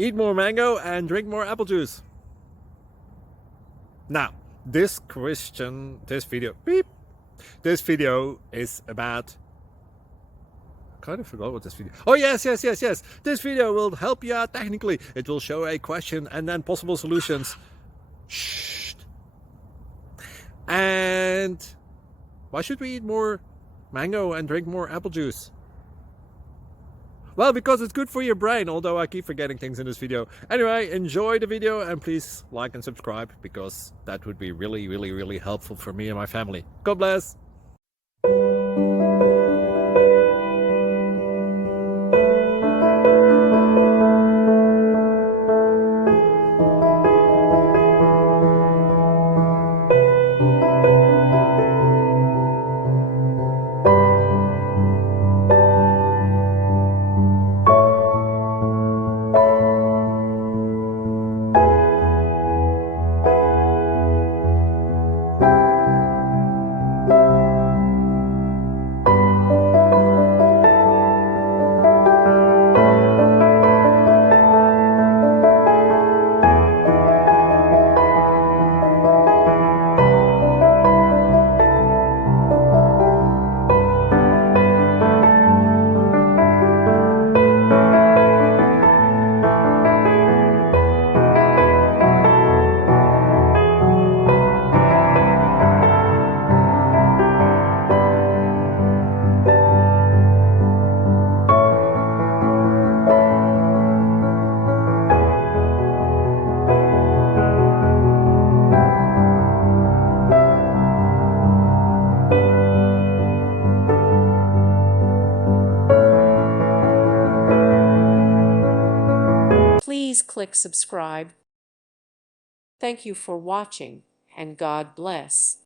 Eat more mango and drink more apple juice. Now, this video is about, I kind of forgot what this video. Oh, yes. This video will help you out technically. It will show a question and then possible solutions. Shh. And why should we eat more mango and drink more apple juice? Well, because it's good for your brain, although I keep forgetting things in this video. Anyway, enjoy the video and please like and subscribe, because that would be really helpful for me and my family. God bless. Please click subscribe. Thank you for watching, and God bless.